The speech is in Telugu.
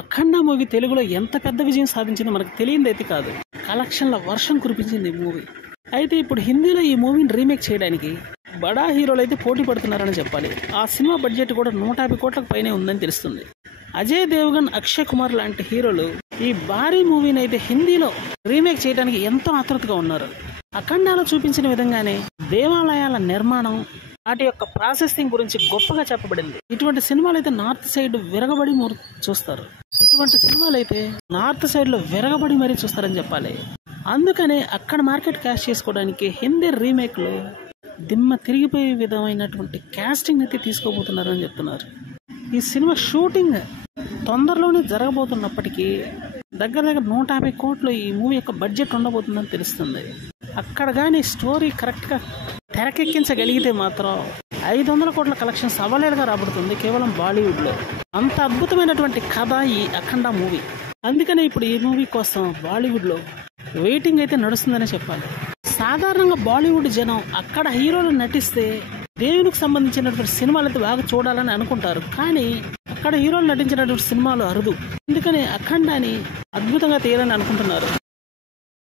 అఖండ మూవీ తెలుగులో ఎంత పెద్ద విజయం సాధించిందో మనకు తెలియనిదైతే కాదు. కలెక్షన్ల వర్షం కురిపించింది ఈ మూవీ. అయితే ఇప్పుడు హిందీలో ఈ మూవీని రీమేక్ చేయడానికి బడా హీరోలు అయితే పోటీ పడుతున్నారని చెప్పాలి. ఆ సినిమా బడ్జెట్ కూడా 150 కోట్లకు పైనే ఉందని తెలుస్తుంది. అజయ్ దేవగన్, అక్షయ్ కుమార్ లాంటి హీరోలు ఈ భారీ మూవీని అయితే హిందీలో రీమేక్ చేయడానికి ఎంతో ఆతృతగా ఉన్నారు. అఖండాలో చూపించిన విధంగానే దేవాలయాల నిర్మాణం, వాటి యొక్క ప్రాసెసింగ్ గురించి గొప్పగా చెప్పబడింది. ఇటువంటి సినిమాలు అయితే నార్త్ సైడ్ విరగబడి చూస్తారు. ఇటువంటి సినిమాలు అయితే నార్త్ సైడ్ లో విరగబడి మరీ చూస్తారని చెప్పాలి. అందుకనే అక్కడ మార్కెట్ క్యాష్ చేసుకోవడానికి హిందీ రీమేక్ లో దిమ్మ తిరిగిపోయే విధమైనటువంటి క్యాస్టింగ్ అయితే తీసుకోబోతున్నారని చెప్తున్నారు. ఈ సినిమా షూటింగ్ తొందరలోనే జరగబోతున్నప్పటికీ దగ్గర 150 కోట్లు ఈ మూవీ యొక్క బడ్జెట్ ఉండబోతుందని తెలుస్తుంది. అక్కడ కానీ స్టోరీ కరెక్ట్గా తెరకెక్కించగలిగితే మాత్రం 500 కోట్ల కలెక్షన్స్ అవలేలుగా రాబడుతుంది కేవలం బాలీవుడ్లో. అంత అద్భుతమైనటువంటి కథ ఈ అఖండ మూవీ. అందుకనే ఇప్పుడు ఈ మూవీ కోసం బాలీవుడ్లో వెయిటింగ్ అయితే నడుస్తుందనే చెప్పాలి. సాధారణంగా బాలీవుడ్ జనం అక్కడ హీరోలు నటిస్తే దేవునికి సంబంధించినటువంటి సినిమాలు అయితే బాగా చూడాలని అనుకుంటారు. కానీ అక్కడ హీరోలు నటించినటువంటి సినిమాలు అరుదు. అందుకని అఖండాని అద్భుతంగా తీయాలని అనుకుంటున్నారు.